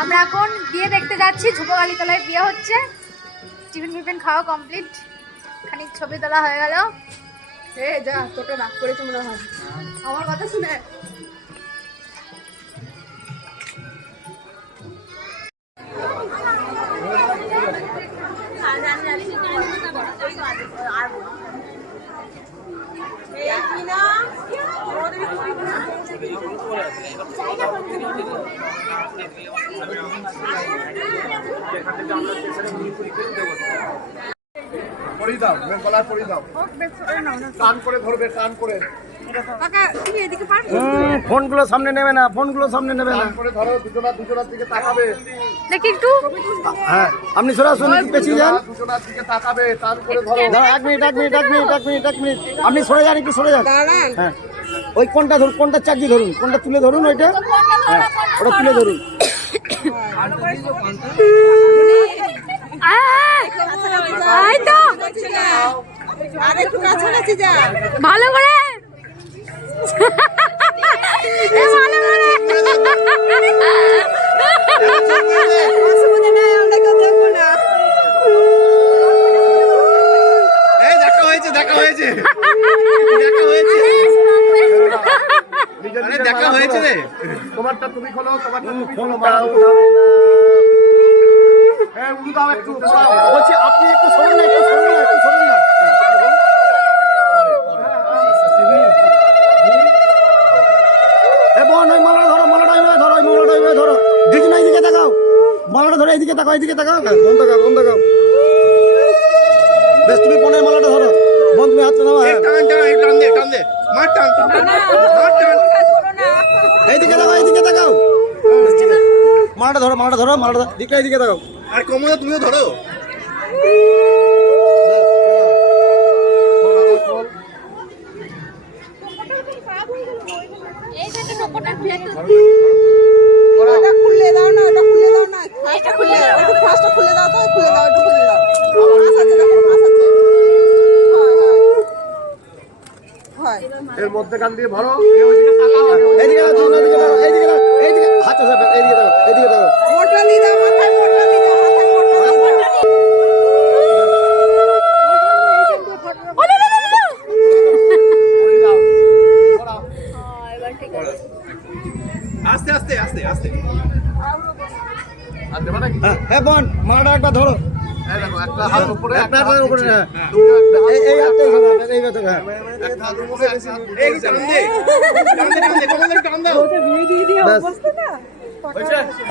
আমরা এখন বিয়ে দেখতে যাচ্ছি ঝুপকালি তলায় বিয়ে হচ্ছে। টিফিন ফিফিন খাওয়া কমপ্লিট খানিক ছবি তোলা হয়ে গেল। এ যা তোটা রাগ করেছে মনে হয়। আমার কথা শুনে। পরিয়ে দাও মেয়ের গলায় পরিয়ে দাও। টান করে ধরবে টান করে। কাকা তুমি ফোনগুলো সামনে নেবে না ফোনগুলো সামনে নেবে না। টান করে ধরো দুজনা দুজনার দিকে তাকাবে। দেখি একটু। হ্যাঁ আপনি সরাসরি পেছিয়ে যান। দুজনার দিকে তাকাবে টান করে ধরো। এক মিনিট এক মিনিট এক মিনিট এক মিনিট এক মিনিট। আপনি সরে যান একটু সরে যান। হ্যাঁ। ওই কোনটা ধরুন কোনটা চাকরি ধরুন কোনটা তুলে ধরুন ওইটা। হ্যাঁ ওটা তুলে ধরুন। ভালো করে। ভালো করে অসুবিধা নেই আমরা কেউ দেখব না এই দেখা হয়েছে দেখা হয়েছে দেখা হয়েছে নিজের আরে নিজের দেখা মালা হয়েছে খোলো। রে তোমারটা তুমি খোলো তোমারটা তুমি খোলো না। হ্যাঁ উড়ু দাও একটু বলছি আপনি একটু সরুন না একটু সরুন না একটু সরুন না। মালাটা ধরো এইদিকে তাকাও। মালাটা ধরো এইদিকে তাকাও হ্যাঁ, বন্ধ তাকাও বন্ধ তাকাও বেশ তুমি বোনের মালাটা ধরো। বোন তুমি হাতটা নাও হ্যাঁ। এইদিকে তাকাও এইদিকে তাকাও মালাটা ধরো মালাটা ধরো মালাটা ধরো। দিকে এইদিকে তাকাও আর কমলে তুমিও ধরো খুলে দাও না ওটা খুলে দাও না এটা খুলে একটু ফার্স্টটা খুলে দাও তো খুলে দাও একটু খুলে দাও আছে আছে হয় হয় হয় এর মধ্যে কান দিয়ে ভরো কেউ ওইদিকে তাকাও এইদিকে তাকাও তুমি এইদিকে তাকাও এইদিকে তাকাও এইদিকে হাত চাপে এইদিকে তাকাও এইদিকে তাকাও মোটরালি দাও মাথায় মোটরালি দাও মাথায় মোটরালি দাও পরিয়ে দাও পড়াও আস্তে আস্তে আস্তে আস্তে আর দেবা নাকি হ্যাঁ হ্যাঁ বোন মালাটা একবার ধরো এই দেখো একটা হাত উপরে একটা একটা হাতের হাত উপরে, নিচে। হ্যাঁ। তুমিও একটা হাত এই এই হাতটা এইভাবে একটা এইভাবে থাকো, হ্যাঁ একটা হাত উপরে একটা হাত নিচে। এই টান দে টান দে টান দে কমলে টান দাও ব্যাস। হয়েছে?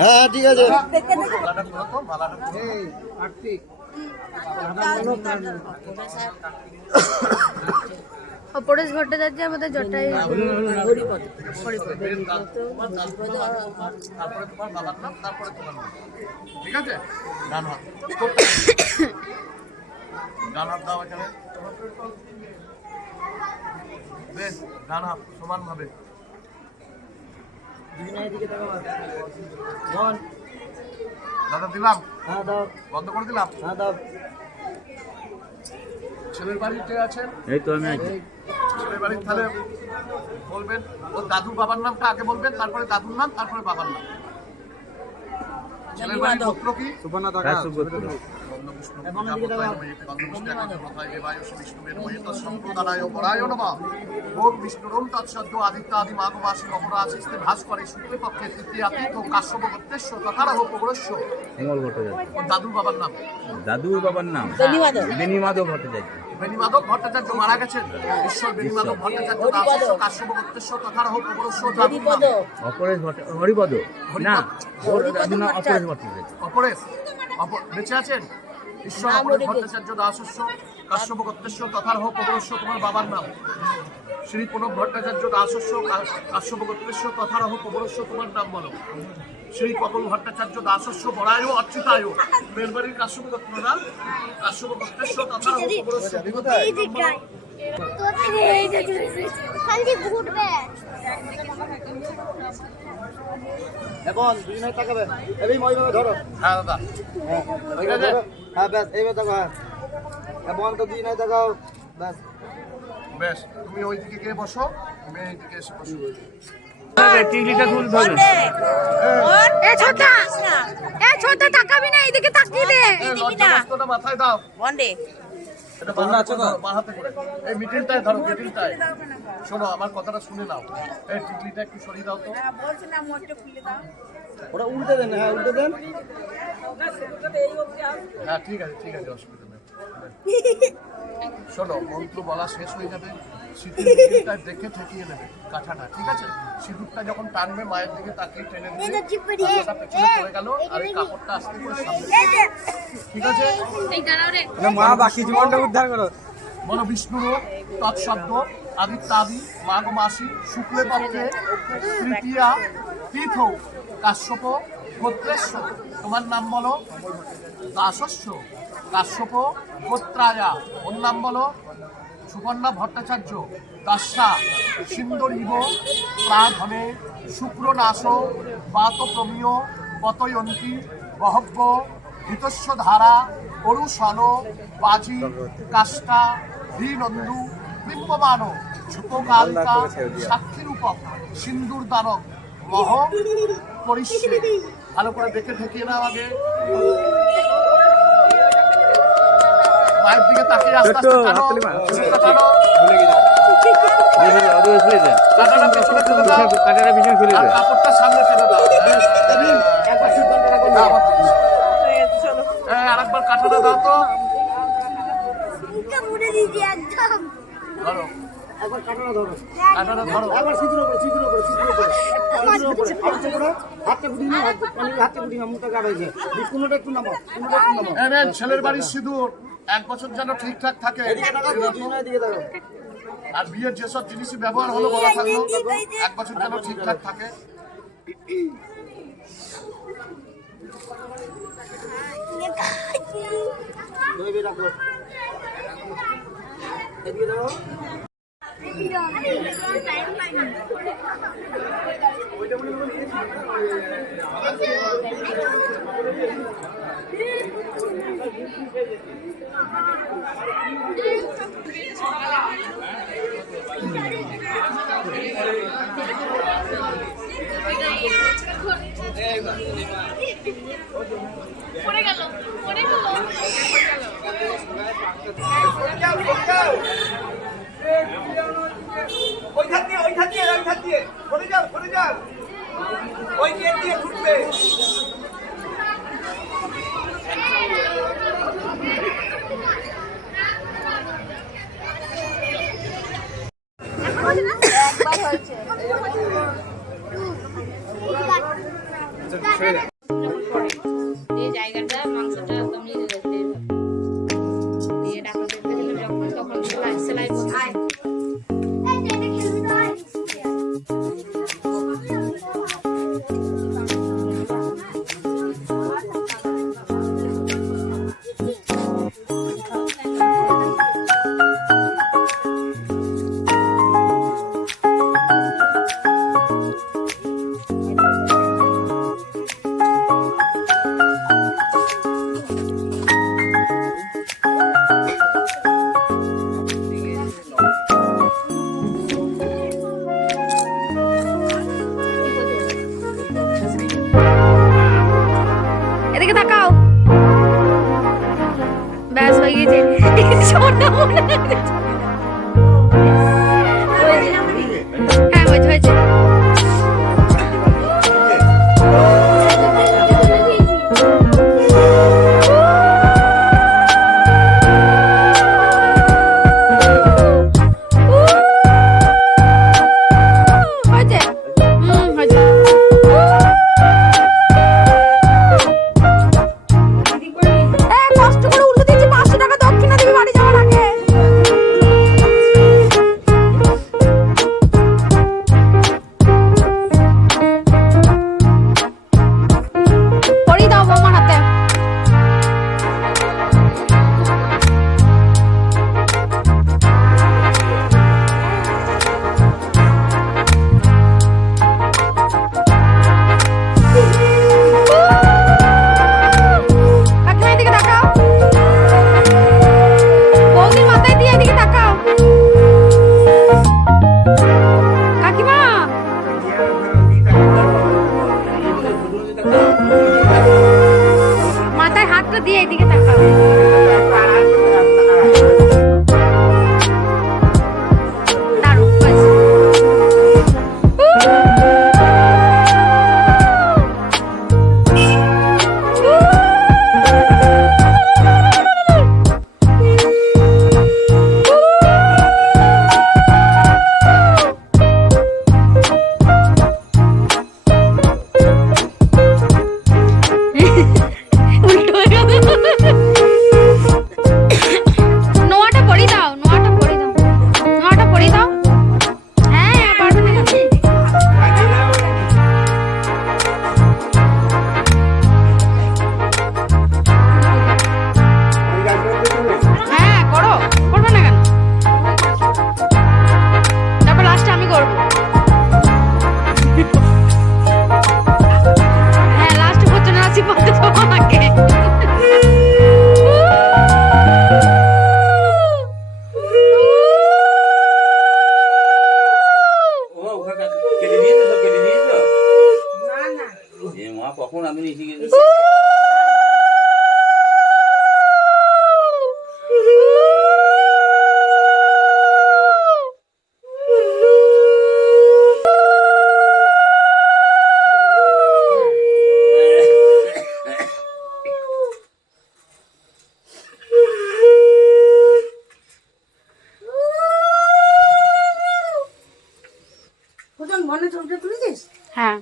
হ্যাঁ ঠিক আছে মালাটা খুলো তো, মালাটা খুলো। ও পরেশ ভট্টাচার্য আমাদের জটাই ঠিক আছে? দাও এখানে। বেশ ডান দাদা দিলাম। হ্যাঁ দাও। বন্ধ করে দিলাম। হ্যাঁ দাও। ছেলের বাড়িতে আছেন এই তো আমি আছি। ছেলের বাড়ির তাহলে বলবেন ওর দাদুর বাবার নামটা আগে বলবেন তারপরে দাদুর নাম তারপরে বাবার নাম। ছেলের বাড়ির কি? সুবর্ণা সুব্রত। ভোগ বিষ্ণুরম তৎসদ্য আদিত্য আদি মাঘমাসে মকরাশিস্তে ভাস করে শুক্লপক্ষে তৃতীয়াতীত কাশ্যপ গোত্রেশ্ব তথারহ পৌরস্য। হিমল ভট্টাচার্য। ওর দাদুর বাবার নাম? দাদুর বাবার নাম? বেনিমাধব। ভট্টাচার্য। বেণীমাধব ভট্টাচার্য মারা গেছেন? ঈশ্বর বেণীমাধব ভট্টাচার্য কাশ্যপ গোত্রেশ্ব তথারহ অপরেশ হরিপদ। না অপরেশ ভট্টাচার্য। অপরেশ? বেঁচে আছেন? ঈশ্বর ভট্টাচার্য দাসস্য কাশ্যপ গোত্রেশ্ব তথারহ পৌরস্য তোমার বাবার নাম। শ্রী প্রণব ভট্টাচার্য দাসস্য কা- কাশ্যপ গোত্রেশ্ব তথারহ পৌরস্য তোমার নাম বলো। শ্রী কমল ভট্টাচার্য দাসস্য বড়ায় অচ্যুতায়। মেলবাড়ির কাশ্যপ গোত্র না কাশ্যপ তথারহ পৌরস্য খালি ঘুরবে এবং দুজনে তাকাবে। এই মহিমাকে ধরো। হ্যাঁ দাদা। হ্যাঁ ঠিক আছে? হ্যাঁ ব্যাস এইবার তাকাও হ্যাঁ। এবং তো দুজনে তাকাও ব্যাস। বেশ তুমি ওই দিকে গিয়ে বসো তুমি এই দিকে এসে বসো। টিকলিটা তুলতে হবে এ ছোটা! এ ছোটা তাকাবি না এইদিকে তাকিয়ে দে। মাথায় দাও। বন্ডে। এই ধরো মিটিলটাই শোনো আমার কথাটা শুনে নাও। এই টিকলিটা একটু সরিয়ে দাও তো। ওটা উল্টে দেন হ্যাঁ উল্টে দেন। হ্যাঁ ঠিক আছে ঠিক আছে অসুবিধা নেই। শোনো মন্ত্র বলা শেষ হয়ে যাবে। সিঁদুরটা দেখে ঠেকিয়ে নেবে কাঁঠাটা ঠিক আছে? সিঁদুরটা যখন টানবে মায়ের দিকে তাকিয়ে টেনে দিবে কাঁথাটা পেছনে পড়ে গেল আর এই কাপড়টা আস্তে করে সামনে ঠিক আছে? এই দাঁড়াও রে। মা বাকি জীবনটা উদ্ধার করো। বলো বিষ্ণুর তৎশব্দ আদিত্যাদি মাঘ মাসি শুক্লে পক্ষে তৃতীয়া তীর্থ কাশ্যপ গোত্রেশ্ব। তোমার নাম বলো দাসস্য কাশ্যপ গোত্রায়া। ওর নাম বলো সুকন্যা ভট্টাচার্য দাস্যা সিন্দরিব প্রাধনে শুক্রনাশ বাত প্রমীয় পতয়ন্তী, বহব্য হিতস্য ধারা অরুষণ, বাজি, কাষ্টা ধীনন্দু বিম্বমান ঝুপকালিকা সাক্ষীরূপক, সিন্দুর দানব মহ, পরিশ্রী। ভালো করে দেখে ঠেকিয়ে নাও আগে। মায়ের দিকে তাকিয়ে আস্তে আস্তে টানো। চুলটা টানো। কাঁটাটা পেছনে ফেলে দাও। কাটাটা পিছনে ফেলে আর কাপড়টা সামনে ফেলে দাও। একবার হ্যাঁ, দিচ্ছি। এই, আরেকবার কাঁটাটা দাও তো। ধরো। একবার কাটানো ধরো। কাঁটাটা ধরো। একবার সিঁদুর উপরে সিঁদুর উপরে সিঁদুর উপরে। সিঁদুর উপরে। আর হচ্ছে করে হাতটা গুটি না হাতটা গুটি না মুখটা কাটাইছে কোনোটা একটু নামো কোনোটা একটু নামো ছেলের বাড়ির সিঁদুর। এক বছর যেন ঠিকঠাক থাকে। আর বিয়ের যেসব জিনিসই ব্যবহার হলো বলা থাকল এক বছর যেন ঠিকঠাক থাকে। রাখো গেল পড়ে ওইখান দিয়ে ওইখান দিয়ে ওইখান দিয়ে সরে যান সরে যান ওই গেট দিয়ে ঢুকবে জায়গাটা মাংসটা ব্যাস হয়ে গেছে ছোটা মনে হয়েছে। হ্যাঁ হয়েছে হয়েছে হয়েছে দিয়ে এদিকে তাকাও। কখন আমি ঋষিকেশ মনে চোখটা তুলেছিস? হ্যাঁ।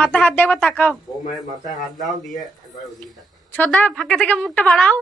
মাথা হাত দিয়ে একবার তাকাও। মাথায় হাত দাও দিয়ে সদা ফাঁকে থেকে মুখটা বাড়াও।